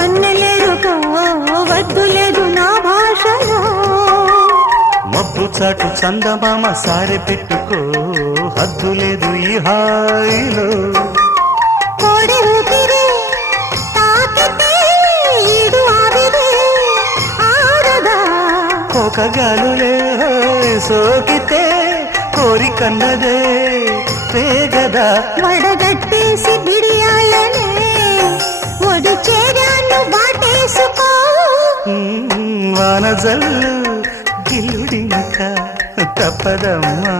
వన్నెలేరుకో వద్దు లేదు నా భాషలో మబ్బు చాటు చందమామ సారె పెట్టుకో హద్దు లేదు ఈ హాయిలో కోడి ఊపిరి తాకితే ఈడు ఆవిరే ఆడదా ఒక గాలులే సోకితే కోరికన్నదే పేగదా వడగట్టేసి బిడియాలనే ఒడి చేరాను బాటేసుకో వానజల్లు గిల్లుడింక తప్పదమ్మా